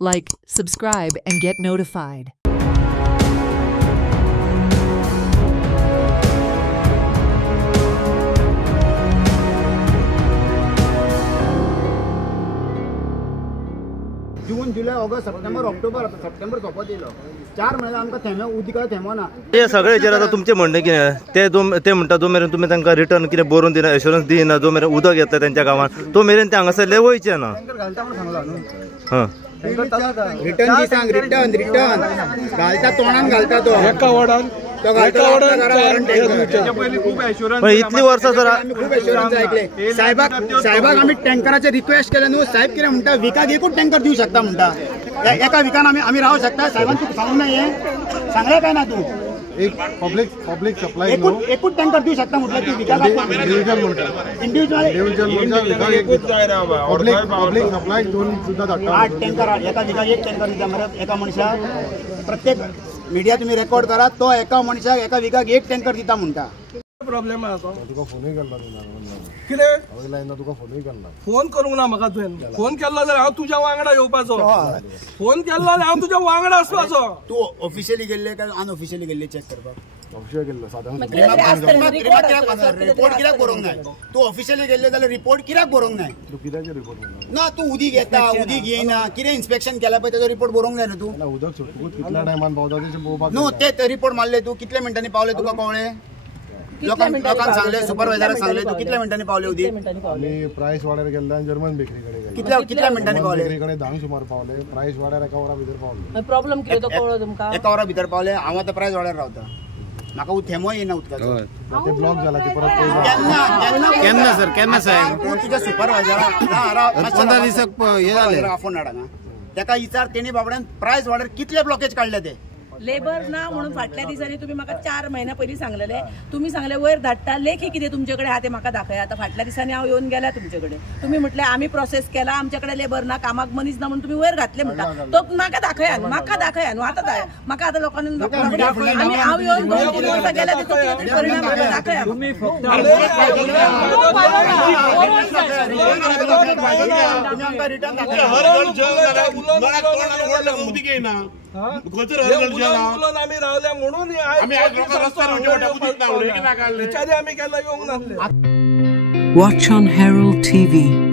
Like, subscribe, and get notified. जून जुलै ऑगस्ट सप्टेंबर ऑक्टोबर सप्टेंबर सोपत येयलो 4 महिने आमकां थेंबे उदका थेंबो ना हे सगळे हेचेर आतां तुमचें म्हणणें कितें ते म्हणटा जो मेरेन तुमी तांकां रिटर्न कितें बरोवन दिना एश्युरन्स दिना जो मेरेन उदक येतलें तेंच्या गांवांत तो मेरेन ते हांगासरले वयचे ना घालता म्हणून सांगला न्हू हां रिटर्न दी सांग रिटर्न घालता तोंडान घालता तो एका वडान पण इतली वर्सां सर खूप एश्युरन्स ऐकले साहेबाक आम्ही टँकराचे रिक्वेस्ट केले न्हू साहेब कितें म्हणटा विकाक एकूच टँकर दिवं शकता म्हणटा एका विकान आमी रावूं शकता साहेबान तुका सांगूंक ना हें सांगलें काय ना तू एक पब्लिक सप्लाय एकूच टँकर दिवं शकता म्हटलं ती विकाक इंडिव्हिज्युअल पब्लिक सप्लाय दोन सुद्धा धाडटा 8 टँकर एका विकाक एक टँकर दिता मरे एका मनशाक प्रत्येक मीडिया तुम्ही रेकॉर्ड करा तो एका मनशाक एका विकाक एक टँकर दिता म्हणटा प्रॉब्लेम आसा तुका फोनूय केला कितें वयल्यान तुका फोनूय केला फोन करूंक ना म्हाका तुवें फोन केल्लो जाल्यार हांव तुज्या वांगडा येवपाचो फोन केल्लो जाल्यार हांव तुज्या वांगडा आसपाचो तू ऑफिशियली गेल्ले काय अनऑफिशियली गेल्ले चेक करपाक ऑफिशियल केल्लो साधारण रिपोर्ट कित्याक बरोवंक नाय तू ऑफिशियली गेल्ले जाल्यार रिपोर्ट कित्याक बरोवंक नाय तू कित्याचे रिपोर्ट ना तू उदीक येता उदीक येयना कितें इन्स्पेक्शन केला पळय तेजो रिपोर्ट बरोवंक जाय ना तू उदक सुटून कितल्या टायमान पावता तेचे पळोवपाक नो ते रिपोर्ट मारले तू कितल्या मिनिटांनी पावले तुका कळ्ळें लोकांक सांगले सुपरवायझराक सांगले तू कितल्या मिनिटांनी पावले उदीक आमी प्राइस वाड्यार गेल्ले आनी जर्मन बेकरी कडेन गेले कितल्या मिनिटांनी पावले बेकरी कडेन 10 सुमार पावले प्राइस वाड्यार एका वरा भितर पावले प्रॉब्लेम कितें तो कळ्ळो तुमकां एका वरा भितर पावले हांव आतां प्रायस वाड्यार रावता म्हाका थेमो येना उदकाचो ते ब्लॉक जाला ती परत केन्ना साहेब तू तुज्या सुपरवायझराक 15 दिसाक हे जाले आफोन हाडांगा तेका विचार तेणी बाबड्यान प्रायस वाड्यार कितले ब्लॉकेज काडले ते लेबर ना म्हणून फाटल्या दिसांनी तुम्ही म्हाका 4 महिन्या पयलीं सांगलेले तुम्ही सांगले वयर धाडटा लेखी कितें तुमचे कडेन आहा ते म्हाका दाखया आता फाटल्या दिसांनी हांव येवन गेल्या तुमचे कडेन तुम्ही म्हटले आमी प्रोसेस केला आमच्या कडेन लेबर ना कामाक मनीस ना म्हणून तुम्ही वयर घातले म्हणटा तो म्हाका दाखया न्हू आता म्हाका आता लोकांनी आमी हांव येवन 2-3 वर्सां गेल्या तिचो परिणाम म्हाका दाखया तुम्ही फक्त आम्ही रावल्या म्हणून आम्ही केला येऊंक नासले. Watch on Herald TV.